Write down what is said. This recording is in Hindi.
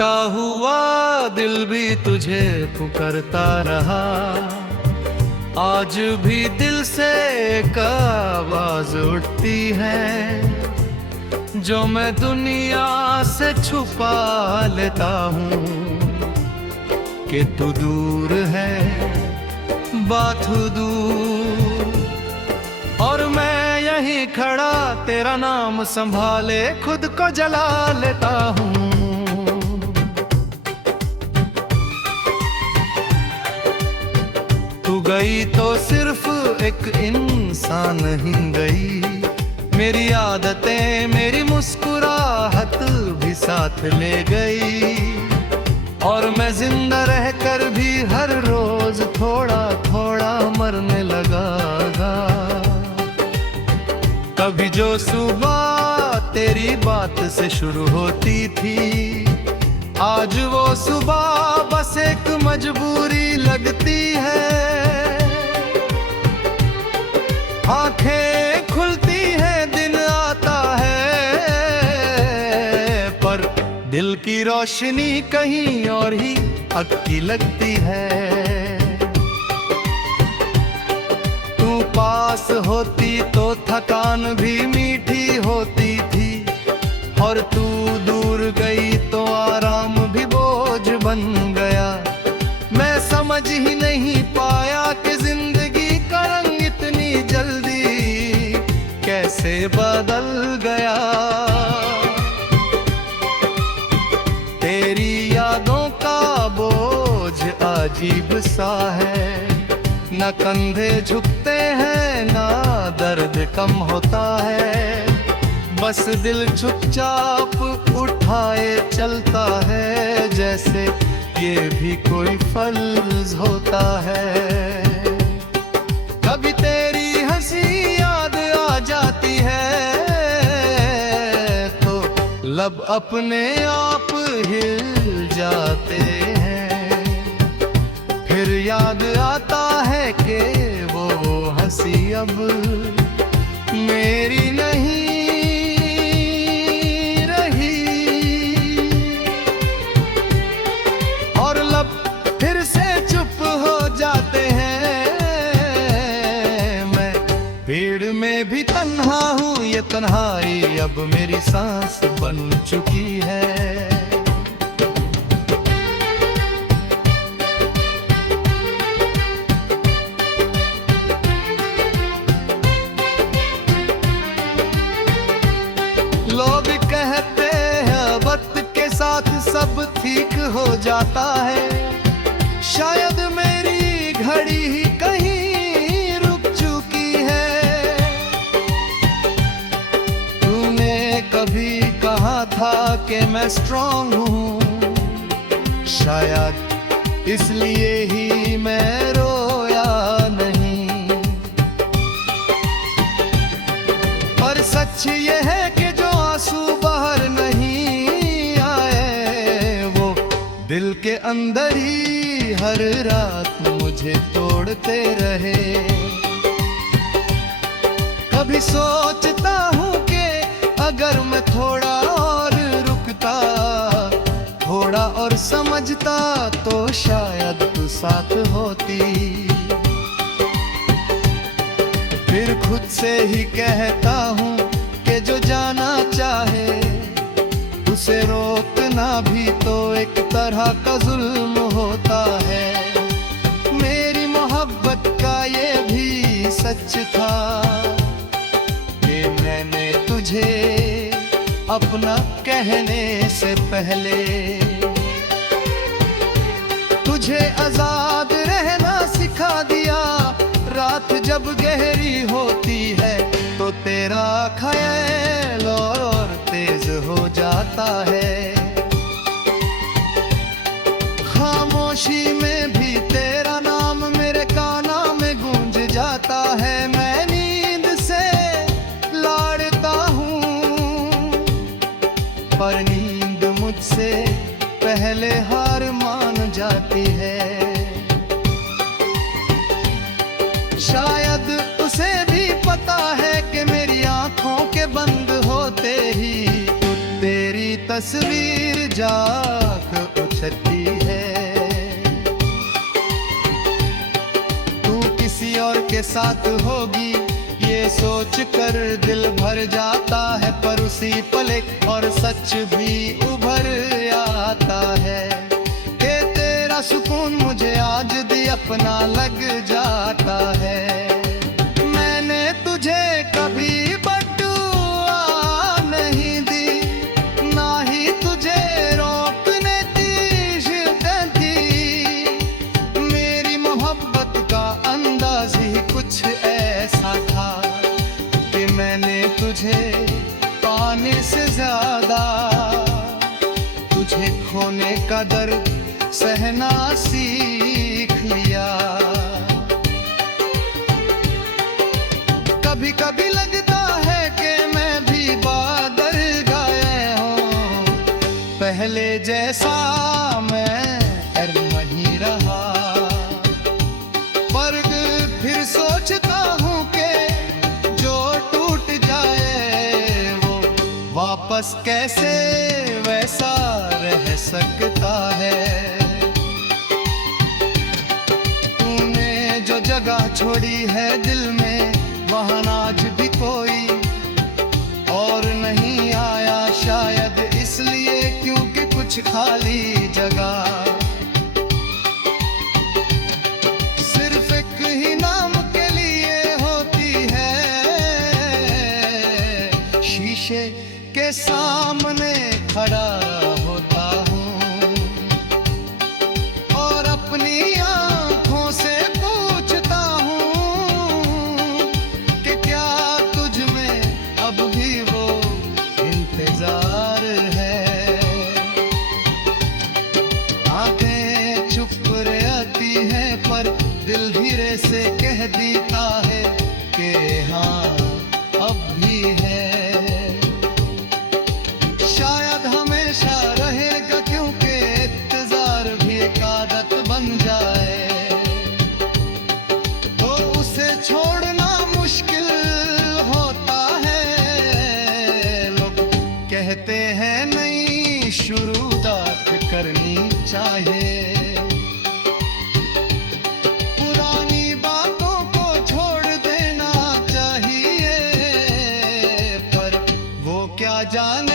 टूटा हुआ दिल भी तुझे पुकारता रहा, आज भी दिल से एक आवाज उठती है जो मैं दुनिया से छुपा लेता हूँ कि तू दूर है, बात दूर, और मैं यहीं खड़ा तेरा नाम संभाले खुद को जला लेता हूँ। तू गई तो सिर्फ एक इंसान ही गई, मेरी आदतें मेरी मुस्कुराहट भी साथ ले गई, और मैं जिंदा रहकर भी हर रोज थोड़ा थोड़ा मरने लगा। कभी जो सुबह तेरी बात से शुरू होती थी, आज वो सुबह बस एक मजबूरी लगती है। आंखें खुलती हैं दिन आता है, पर दिल की रोशनी कहीं और ही अटकी लगती है। तू पास होती तो थकान भी मीठी होती थी, और तू दूर गई तो आराम भी बोझ बन गया। मैं समझ ही नहीं पाया कि जिंदगी का रंग इतनी जल्दी कैसे बदल गया। तेरी यादों का बोझ अजीब सा है, न कंधे झुकते हैं ना दर्द कम होता है, बस दिल चुपचाप उठाए चलता है, जैसे ये भी कोई फर्ज होता है। कभी तेरी हंसी याद आ जाती है तो लब अपने आप हिल जाते हैं, फिर याद आता है कि वो हंसी अब मेरी नहीं रही, और लब फिर से चुप हो जाते हैं। मैं भीड़ में भी तन्हा हूँ, ये तन्हाई अब मेरी सांस बन चुकी है। लोग कहते हैं वक्त के साथ सब ठीक हो जाता है, शायद मेरी घड़ी ही कहीं रुक चुकी है। तूने कभी कहा था कि मैं स्ट्रांग हूँ, शायद इसलिए ही मैं रोया नहीं, पर सच ये है कि आंसू बाहर नहीं आए, वो दिल के अंदर ही हर रात मुझे तोड़ते रहे। कभी सोचता हूँ कि अगर मैं थोड़ा और रुकता, थोड़ा और समझता, तो शायद तू साथ होती। फिर खुद से ही कहता हूँ कि जो जाना चाहे उसे रोकना भी तो एक तरह का जुल्म होता है। मेरी मोहब्बत का ये भी सच था कि मैंने तुझे अपना कहने से पहले तुझे आजाद रहना सिखा दिया। रात जब गहरी होती है तो तेरा ख्याल और तेज हो जाता है, खामोशी में भी तेरा नाम मेरे काना में गूंज जाता है। मैं नींद से लाड़ता हूँ पर नींद मुझसे पहले हार मान जाती है। शायद उसे भी पता है कि मेरी आंखों के बंद होते ही तेरी तस्वीर जाग साथ होगी, ये सोच कर दिल भर जाता है। पर उसी पल एक और सच भी उभर आता है कि तेरा सुकून मुझे आज भी अपना लग जाता है। मैंने तुझे कभी बददुआ नहीं दी, ना ही तुझे रोकने दी शिद्दत थी। मेरी मोहब्बत का अंदाज ही कुछ ऐसा था कि मैंने तुझे पाने से ज्यादा तुझे खोने का दर्द सहना सीख लिया। कभी कभी लगता है कि मैं भी बादल गए हूँ, पहले जैसा मैं नहीं रहा। पर फिर सोचता हूँ कि जो टूट जाए वो वापस कैसे वैसा रह सकता है। तूने जो जगह छोड़ी है दिल में, वहाँ आज भी कोई और नहीं आया, शायद इसलिए क्योंकि कुछ खाली जगह। सिर्फ एक ही नाम के लिए होती है, शीशे के सामने खड़ा होता हूँ और अपनी आंखों से पूछता हूँ कि क्या तुझ में अब भी वो इंतजार है। आंखें चुप रहती हैं पर दिल धीरे से कह देता है कि हाँ अब भी है। शायद हमेशा रहेगा क्योंकि इंतजार भी एक आदत बन जाए, तो उसे छोड़ना मुश्किल होता है। लोग कहते हैं नई शुरुआत करनी चाहिए, पुरानी बातों को छोड़ देना चाहिए। पर वो क्या जाने